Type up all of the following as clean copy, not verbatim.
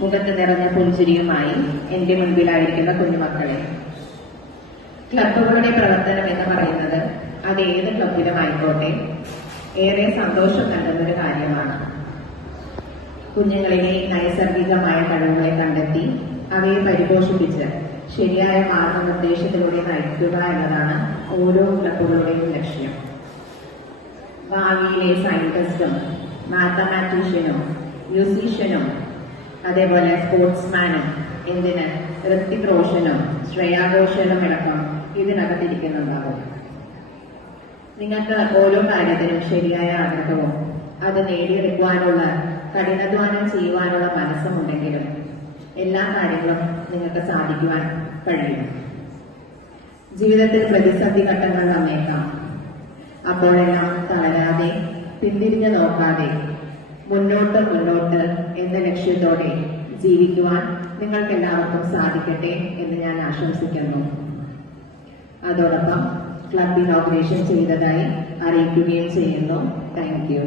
മുഖത്ത് നിറഞ്ഞ പുഞ്ചിരിയുമായി എന്റെ മുൻപിലായിരിക്കുന്ന കുഞ്ഞുമക്കളെ, ക്ലബ്ബുകളുടെ പ്രവർത്തനം എന്ന് പറയുന്നത് അത് ഏത് ക്ലബിലുമായിക്കോട്ടെ ഏറെ സന്തോഷം നൽകുന്നൊരു കാര്യമാണ്. കുഞ്ഞുങ്ങളിലെ നൈസർഗികമായ കഴിവുകളെ കണ്ടെത്തി അവയെ പരിപോഷിപ്പിച്ച് ശരിയായ മാർഗനിർദ്ദേശത്തിലൂടെ നയിക്കുക എന്നതാണ് ഓരോ ക്ലബുകളുടെയും ലക്ഷ്യം. ഭാവിയിലെ സയന്റിസ്റ്റും മാത്തമാറ്റീഷ്യനും മ്യൂസീഷ്യനും അതേപോലെ സ്പോർട്സ്മാനും എന്തിന് ഋത്തിക് റോഷനും ശ്രേയാ ഘോഷലും അടക്കം ഇതിനകത്തിരിക്കുന്നുണ്ടാകും. നിങ്ങൾക്ക് ഓരോ കാര്യത്തിനും ശരിയായ ആഗ്രഹവും അത് നേടിയെടുക്കുവാനുള്ള കഠിനാധ്വാനം ചെയ്യുവാനുള്ള മനസ്സുമുണ്ടെങ്കിലും എല്ലാ കാര്യങ്ങളും നിങ്ങൾക്ക് സാധിക്കുവാൻ കഴിയും. ജീവിതത്തിൽ പ്രതിസന്ധി ഘട്ടങ്ങൾ വന്നേക്കാം. അപ്പോഴെല്ലാം തളരാതെ പിന്തിരിഞ്ഞു നോക്കാതെ മുന്നോട്ട് എന്ന ലക്ഷ്യത്തോടെ ജീവിക്കുവാൻ നിങ്ങൾക്ക് എല്ലാവർക്കും സാധിക്കട്ടെ എന്ന് ഞാൻ ആശംസിക്കുന്നു. അതോടൊപ്പം ക്ലബ് ഇനോഗ്രേഷൻ ചെയ്തതായി അറിയിക്കുകയും ചെയ്യുന്നു. Thank you.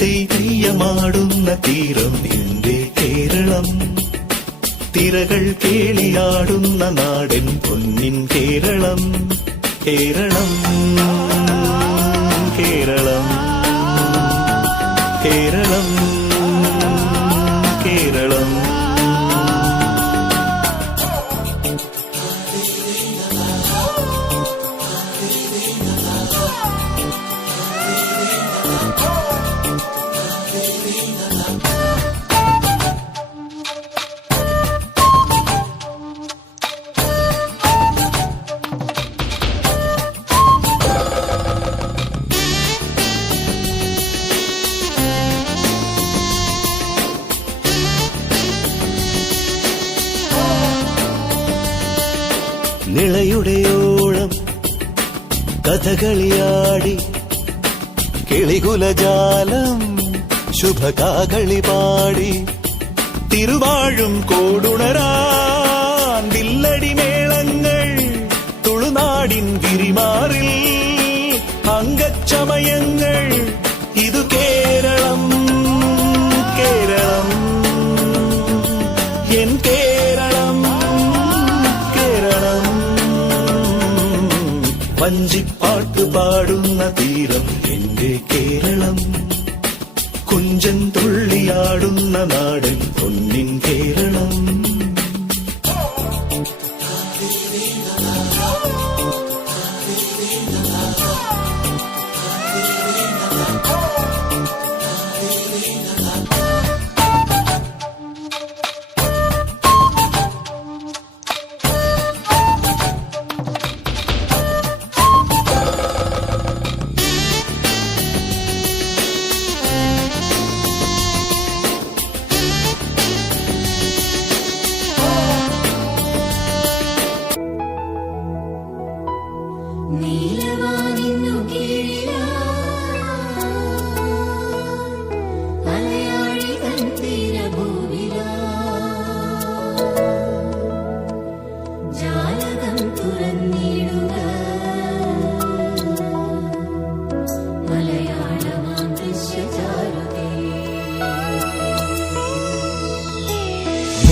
തെയ്യമാടുന്ന തീരം എന്റെ കേരളം, തിരകൾ കേളിയാടുന്ന നാടൻ പൊന്നിൻ കേരളം. കേരളം കേരളം കേരളം കേരളം. നിളയുടെയോളം കഥകളിയാടി കിളികുലജാലം ശുഭകാകളി പാടി തിരുവാഴും കോടുണരാൻ വില്ലടി മേളങ്ങൾ തുളുനാടിൻ ഗിരിമാറിൽ അംഗച്ചമയങ്ങൾ. ഇതു കേരളം കേരളം എൻ കേരളം കേരളം. വഞ്ചിപ്പാട്ട് പാടുന്ന തീരം എന്റെ കേരളം, കുഞ്ചൻ തുള്ളിയാടുന്ന നാടൻ പൊന്നിൻ കേരളം.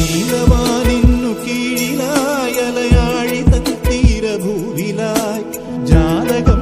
നീലവാനിന്നു കീഴിലായി അലയാഴി തൻ തീരഭൂവിലായി ജാലകം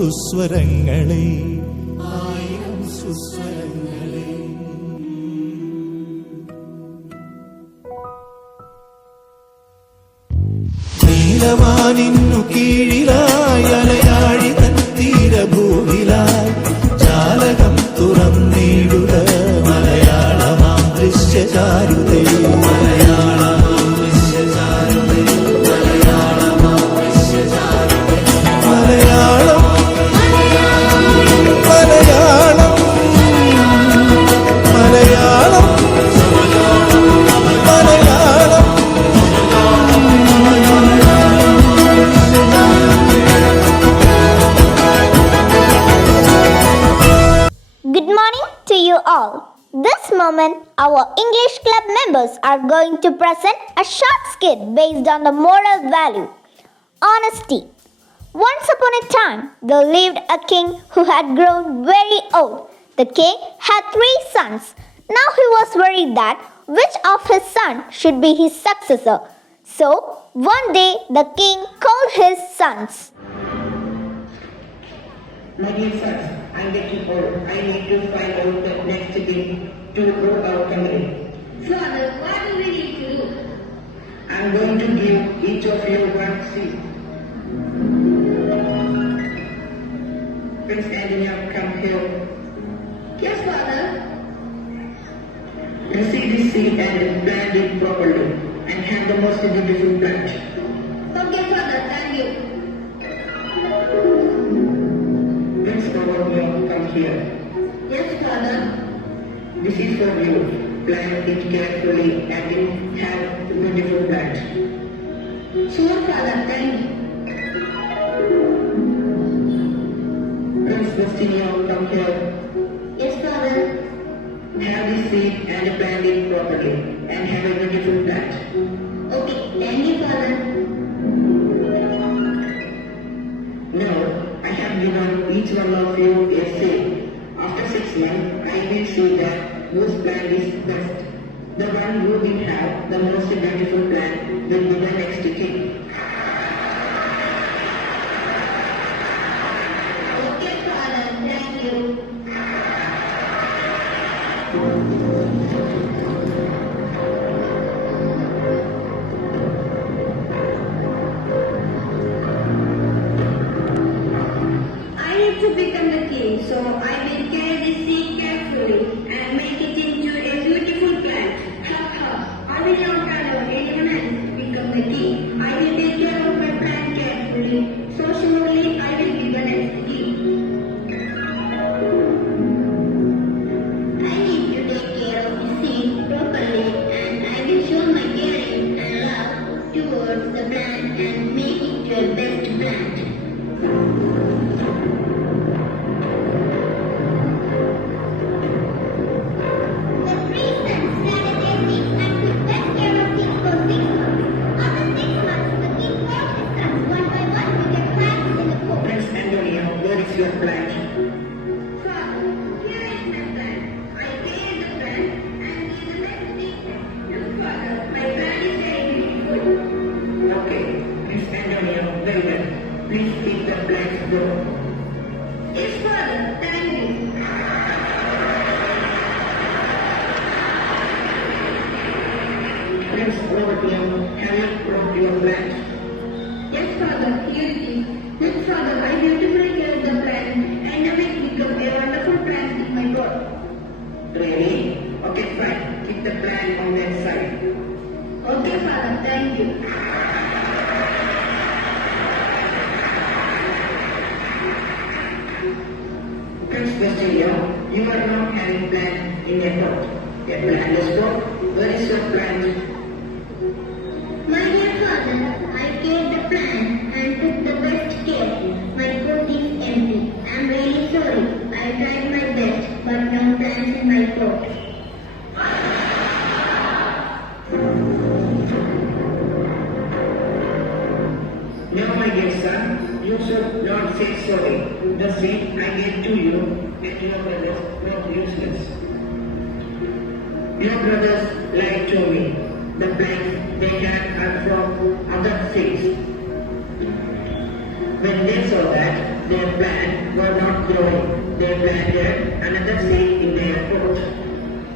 സുസ്വരങ്ങളെ, ആയിരം സുസ്വരങ്ങളെ. നീലവാനിന്നു കീഴിലായി അലയാഴി തൻ തീരഭൂവിലായി ജാലകം തുറന്നിടുക മലയാളമാം ദൃശ്യചാരുതേ, മലയാളമാം ദൃശ്യചാരുതേ, മലയാളമാം ദൃശ്യചാരുതേ. Malayalam Malayalam Malayalam Malayalam. Good morning to you all. This moment, our English Club members are going to present a short skit based on the moral value, honesty. Once upon a time, there lived a king who had grown very old. The king had 3 sons. Now he was worried that which of his sons should be his successor. So, one day, the king called his sons. My dear sons, I'm getting old. I need to find out the next king to rule our country. Father, what do we need to do? I'm going to give each of you one seat. Prince Antonio, come here. Yes, Father. Receive this seed and plant it properly and have the most beautiful plant. Okay, Father, thank you. Prince Antonio, come here. Yes, Father. This is for you. Plant it carefully and it have a beautiful plant. Sure, Father, thank you. Prince Bastinio, come here. Yes, Father. Have this seed and plant it properly and have a beautiful plant. Okay, thank you, Father. Now, I have given each one of you a seed. After 6 months, I will see that whose plant is best. The one who will have the most beautiful plant will be the next king. Okay, Father, thank you. I need to become the king, so I will carry this seed carefully and make it into a beautiful plant. Ha ha! I will not allow anyone else to become the king. I will take care of my plant carefully, so surely I will be the next king. I need to take care of the seed properly, and I will show my caring and love towards the plant and make it to a best plant. The 3 sons planted their seeds and took best care of things for 6 months. After 6 months, the king called his sons one by one with their plants in the court. Prince Antonio, where is your plant? Father, here is my plant. I created the plant and he is the next king. Look, Father, my plant is very beautiful. Okay, Prince Antonio, very well. Please keep the plants grow. Yes, Father, thank you. Prince Overton, have you brought your plant? Yes, Father, here it is. Look, Father, I beautifully care the plant and I will become a wonderful plant in my pot. Really? Okay, fine. Keep the plant on that side. Okay, Father, thank you. Prince Bastilio, you are not having plant in a pot. A plant is pot. Where is your plant? My dear Father, I cared the plant and took the best care. My pot is empty. I am really sorry. I tried my best, but no plants in my pot. No, my dear son, you should not say sorry. The seed I gave to you and your brothers were useless. Your brothers lied to me. The plants they had are from other seeds. When they saw that their plants were not growing. They planted another seed in their fruit.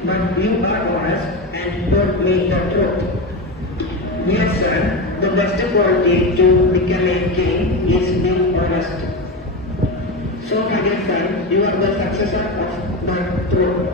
But you are honest and told me the truth. Dear son, the best quality to become a king is being honest. So, my dear son, you are the successor of the throne.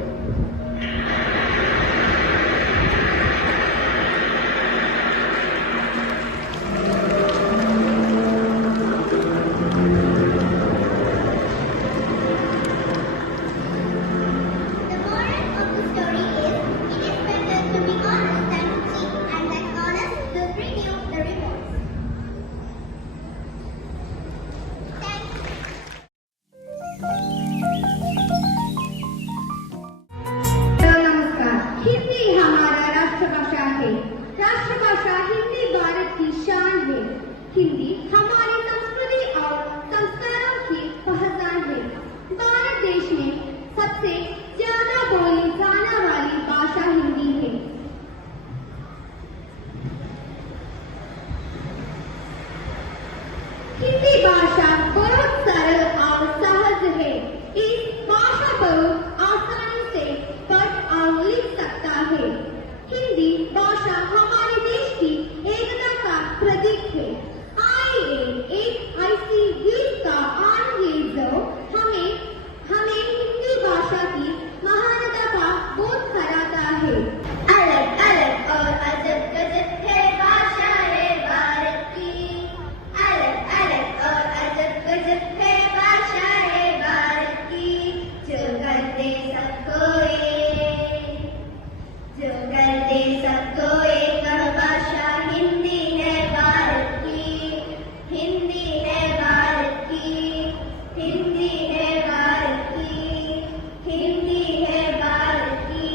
राष्ट्रभाषा हिंदी भारत की शान है। हिंदी हमारी संस्कृति और संस्कारों की पहचान है। भारत देश में सबसे ज्यादा बोली जाने वाली भाषा हिंदी है। हिंदी भाषा बहुत सरल और सहज है। इस भाषा बहुत आसानी से पढ़ और लिख सकता है। हिंदी भाषा हमारे देश की एकता का प्रतीक है। आइए एक ऐसी गीत का आनंद लो हमें हिंदी भाषा की महानता का बोध कराता है। अलग अलग और अजब गजब है भाषा है भारत की। अलग अलग और अजब गजब है भाषा है भारत की। जो करते सबको एक भाषा हिंदी है भारत की। हिंदी है भारत की। हिंदी है भारत की। हिंदी है भारत की।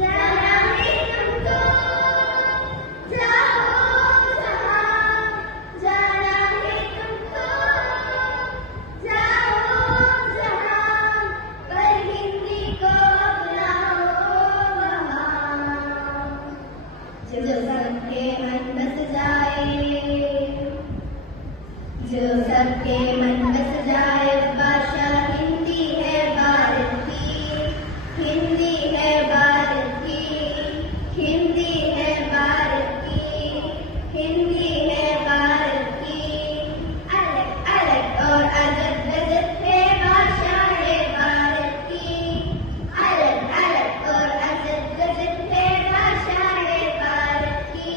जाना है तुमको जाओ जहां। जाना है तुमको जाओ जहां। पर हिंदी को अपनाओ वहां। जो सबके मन बस जाए। जो सबके मन बस जाए भाषा हिंदी है भारत की। हिंदी है भारत की। हिंदी है भारत की। हिंदी है भारत की। अलग अलग और अजब गजब है भाषा है भारत की। अलग अलग और अजब गजब है भाषा है भारत की।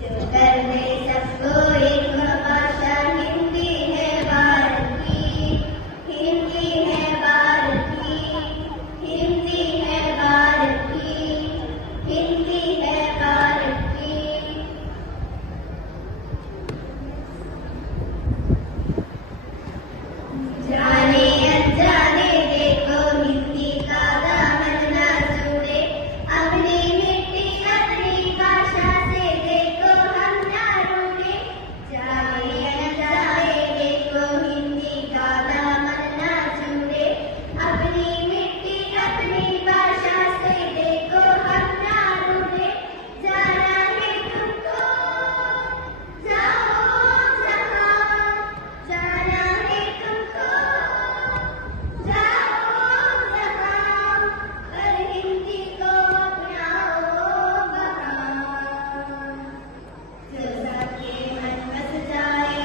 जो करते सबको एक भाषा हिंदी है भारत की। हिंदी है भारत की। हिंदी है भारत की। हिंदी है भारत की। जाने अनजाने देखो हिंदी का दामन न छूटे। अपनी मिट्टी अपनी भाषा से देखो हम न रूठे। जाने अनजाने देखो हिंदी का दामन न छूटे। अपनी मिट्टी अपनी भाषा से देखो हम न रूठे। जाना है तुमको जाओ जहां। जाना है तुमको जाओ जहां। पर हिंदी को अपनाओ वहां। जो सबके मन बस जाए।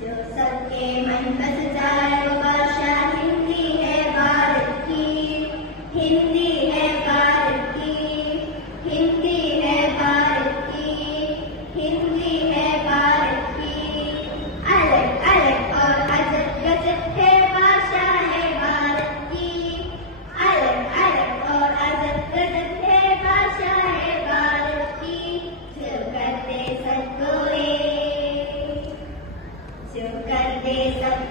जो सबके मन बस जाए वो भाषा हिंदी है भारत की। हिंदी है भारत की। हिंदी है भारत की। हिंदी है भारत की। अलग अलग और अजब गजब है भाषा है भारत की। अलग अलग और अजब गजब है भाषा है भारत की। जो करते सबको जो करते सब